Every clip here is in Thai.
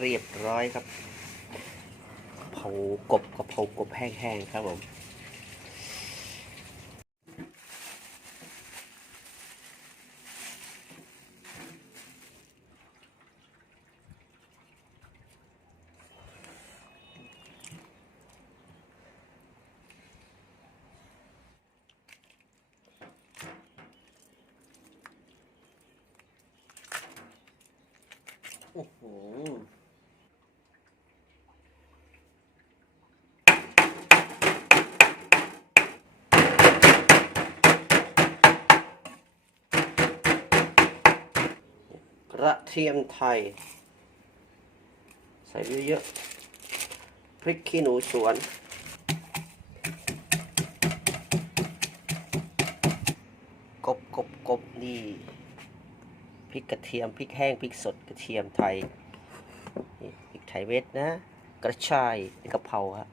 เรียบร้อยครับ เผากบกะเพรากบแห้งๆครับผมโอ้โห ระเทียมไทย ใส่เยอะๆพริกขี้หนูสวน กบกบกบนี่พริกกระเทียมพริกแห้งพริกสดกระเทียมไทยพริกไทยเม็ดนะ กระชายกะเพราฮะ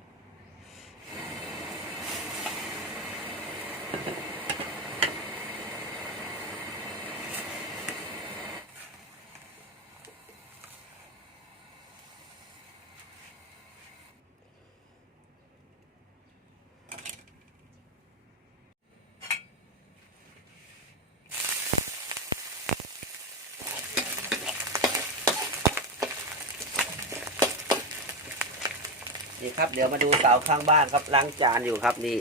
นี่ครับ เดี๋ยวมาดูสาวข้างบ้านครับล้างจานอยู่ครับนี่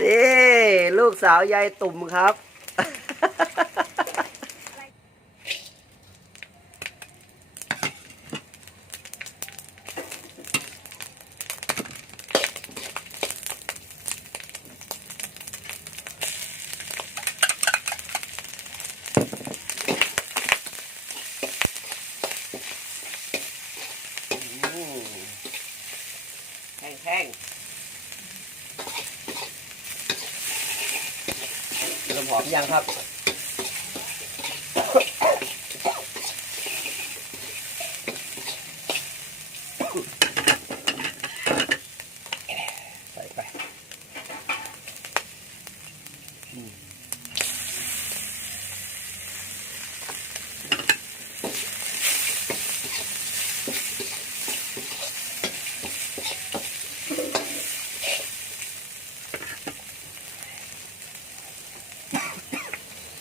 นี่ ลูกสาวยายตุ่มครับ อืมแห้งๆเริ่มห อมยังครับ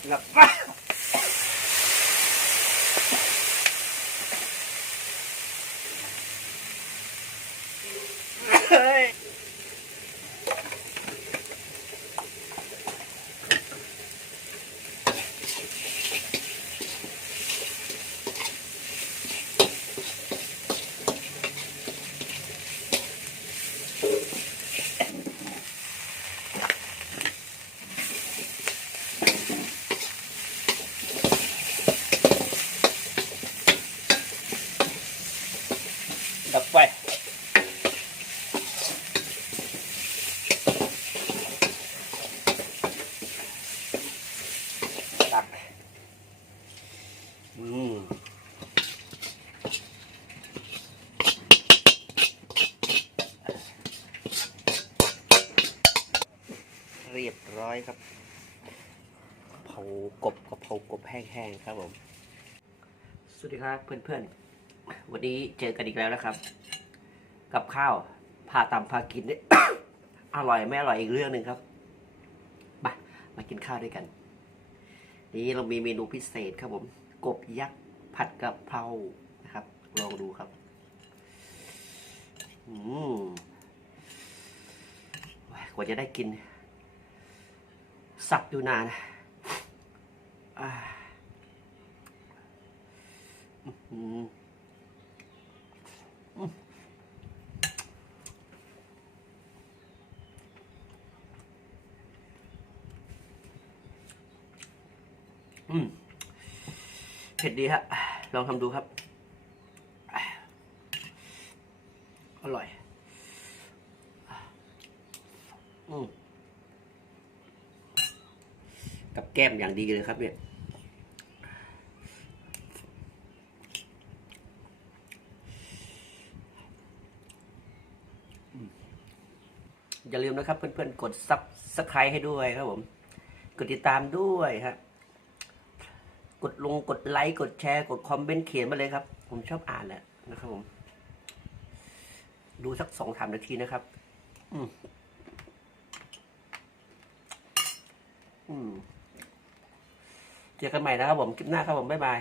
แล้ ดับไฟตักอืมเรียบร้อยครับเผากบกะเพรากบแห้งๆครับผม สวัสดีครับเพื่อนๆ วันนี้เจอกันอีกแล้วนะครับ กับข้าวพาตำพากินเนี่ยอร่อยไม่อร่อยอีกเรื่องหนึ่งครับมามากินข้าวด้วยกัน นี่เรามีเมนูพิเศษครับผม กบยักษ์ผัดกะเพรานะครับลองดูครับอืมกว่าจะได้กิน สับอยู่นานอ่าอื้อหือ อืมเผ็ดดีฮะ ลองทำดูครับ อร่อย อืมกับแก้มอย่างดีเลยครับเนี่ยอย่าลืมนะครับเพื่อนๆ กดซับสไครต์ให้ด้วยครับผม กดติดตามด้วยฮะ กดลงกดไลค์กดแชร์ กดคอมเมนต์เขียนมาเลยครับ ผมชอบอ่านแหละนะครับผม ดูสักสองสามนาทีนะครับ อืมอืมเจอกันใหม่นะครับผม คลิปหน้าครับผม บ๊ายบาย